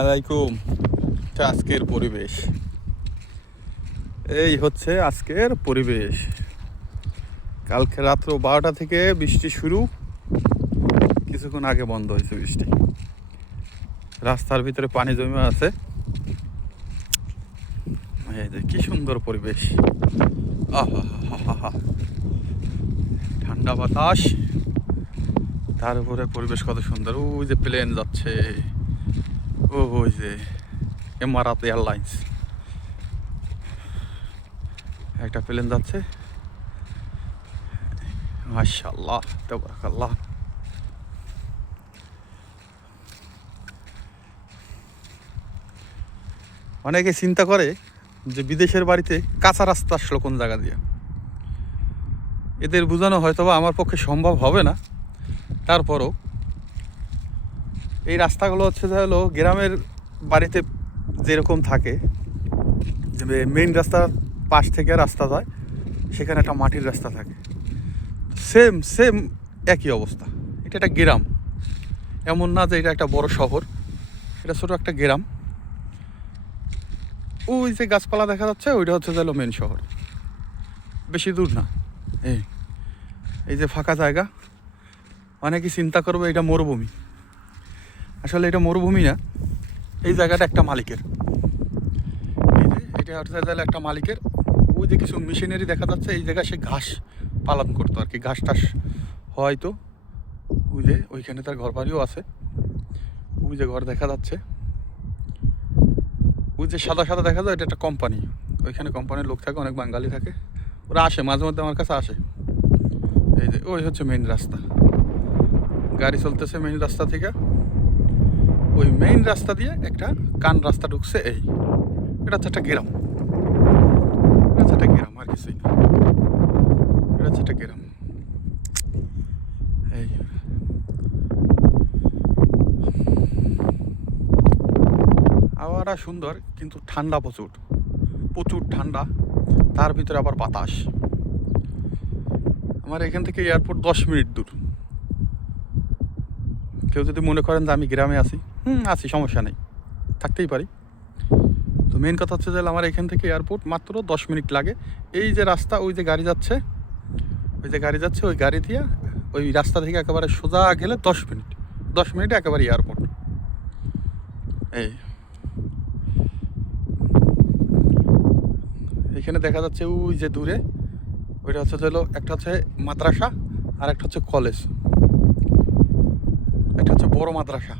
আলাইকুম। আজকের পরিবেশ এই হচ্ছে আজকের পরিবেশ। কালকে রাত্র 12টা থেকে বৃষ্টি শুরু, কিছুক্ষণ আগে বন্ধ হয়েছে বৃষ্টি। রাস্তার ভিতরে পানি জমে আছে। এই যে কি সুন্দর পরিবেশ, আহা, ঠান্ডা বাতাস, তার উপরে পরিবেশ কত সুন্দর। ওই যে প্লেন যাচ্ছে, ওই যে এমারাত এয়ারলাইন্স একটা প্লেন যাচ্ছে। মাশাআল্লাহ, তাবারাকাল্লাহ। অনেকে চিন্তা করে যে বিদেশের বাড়িতে কাঁচা রাস্তা আসলো কোন জায়গা দিয়ে। এদের বোঝানো হয়তো বা আমার পক্ষে সম্ভব হবে না, তারপরও এই রাস্তাগুলো হচ্ছে যে হলো গ্রামের বাড়িতে যেরকম থাকে, যে মেইন রাস্তার পাশ থেকে রাস্তা যায়, সেখানে একটা মাটির রাস্তা থাকে। সেম একই অবস্থা। এটা একটা গ্রাম, এমন না যে এটা একটা বড় শহর, এটা ছোট একটা গ্রাম। ওই যে গাছপালা দেখা যাচ্ছে, ওইটা হচ্ছে যে মেন শহর, বেশি দূর না। এই যে ফাঁকা জায়গা, অনেকে চিন্তা করবে এটা মরুভূমি। আসলে এটা মরুভূমি না, এই জায়গাটা একটা মালিকের। এই যে এটা হচ্ছে যে একটা মালিকের। ওই যে কিছু মেশিনারি দেখা যাচ্ছে, এই জায়গায় সে ঘাস পালন করতো আর কি, ঘাস টাস হয়তো। ওই যে ওইখানে তার ঘর বাড়িও আছে, ওই যে ঘর দেখা যাচ্ছে। ওই যে সাদা সাদা দেখা যায়, এটা একটা কোম্পানি। ওইখানে কোম্পানির লোক থাকে, অনেক বাঙালি থাকে, ওরা আসে মাঝে মধ্যে আমার কাছে আসে। এই যে ওই হচ্ছে মেইন রাস্তা, গাড়ি চলতেছে মেইন রাস্তা থেকে। ওই মেইন রাস্তা দিয়ে একটা কান রাস্তা ঢুকছে। এটা হচ্ছে একটা গ্রাম, এটা হচ্ছে একটা গ্রাম, আর কিছুই না। এটা হচ্ছে একটা গ্রাম। এই আবহাওয়াটা সুন্দর, কিন্তু ঠান্ডা প্রচুর ঠান্ডা, তার ভিতরে আবার বাতাস। আমার এখান থেকে এয়ারপোর্ট 10 মিনিট দূর। কেউ যদি মনে করেন যে আমি গ্রামে আছি, আছি, সমস্যা নেই, থাকতেই পারি। তো মেন কথা হচ্ছে যে আমার এখান থেকে এয়ারপোর্ট মাত্র 10 মিনিট লাগে। এই যে রাস্তা, ওই যে গাড়ি যাচ্ছে, ওই গাড়ি দিয়ে ওই রাস্তা থেকে একেবারে সোজা গেলে 10 মিনিটে একেবারে এয়ারপোর্ট। এইখানে দেখা যাচ্ছে ওই যে দূরে, ওইটা হচ্ছে একটা হচ্ছে মাদ্রাসা, আর একটা হচ্ছে কলেজ, একটা হচ্ছে বড় মাদ্রাসা।